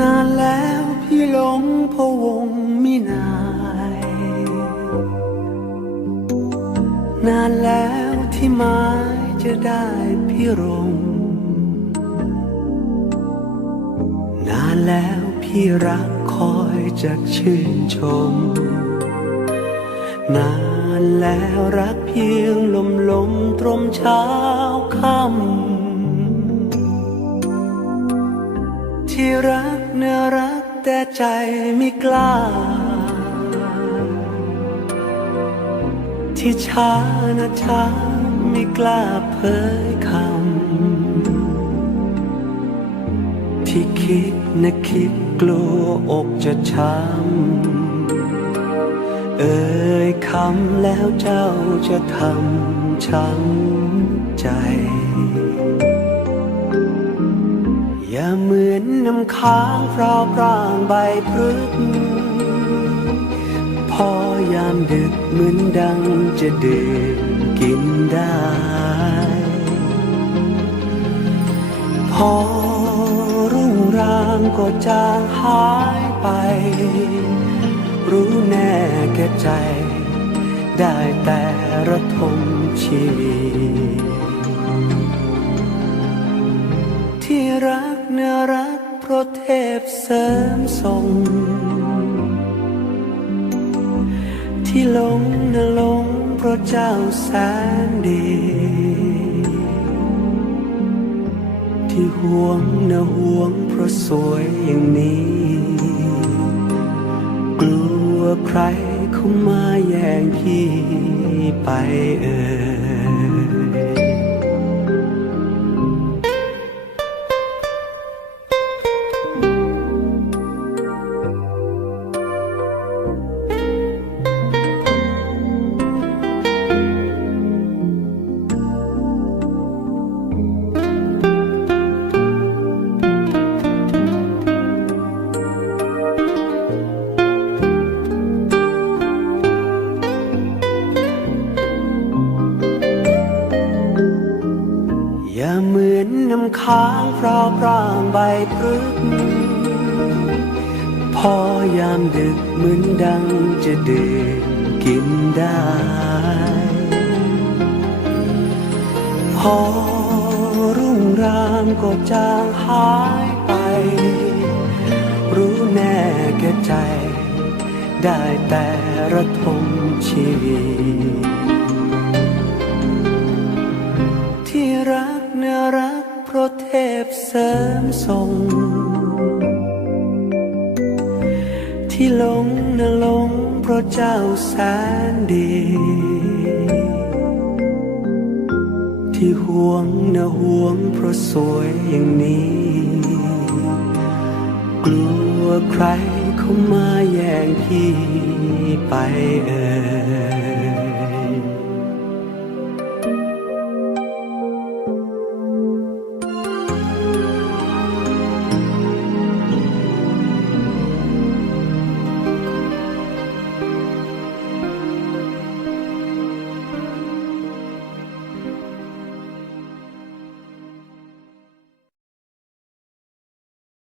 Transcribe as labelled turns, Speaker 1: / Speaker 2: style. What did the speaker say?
Speaker 1: นานแล้วพี่หลงพะวงมินาย นานแล้วที่หมายจะได้พี่รงนานแล้วพี่รักคอยจะชื่นชม นานแล้วรักเพียงลมลมตรมเช้าค่ำ ที่รักเนื้อรักแต่ใจไม่กล้า ที่ช้านะช้าไม่กล้าเผยคำ ที่คิดนะคิดกลัวอกจะช้ำ เอ่ยคำแล้วเจ้าจะทำช้ำใจ เหมือนน้ำค้างพราวพร่างใบพฤกพอยามดึกเหมือนดังจะดื่มกินได้ พอรุ่งรางก็จางหายไป รู้แน่แก่ใจ ได้แต่ระทมชีวิตที่รัก เนื้อรักเพราะเทพเสริมทรง ที่หลงนะหลงเพราะเจ้าแสนดี ที่ห่วงนะห่วงเพราะสวยอย่างนี้ กลัวใครเข้ามาแย่งพี่ไปเอ่ย น้ำค้างพราวพร่างใบพฤกพอยามดึกเหมือนดังจะดื่มกินได้ พอรุ่งรามก็จางหายไป รู้แน่แก่ใจ ได้แต่ระทมชีวิต ง ที่หลงนะหลงเพราะเจ้าแสนดี ที่ห่วงนะห่วงเพราะสวยอย่างนี้ กลัวใครเข้ามาแย่งพี่ไปเอ่ย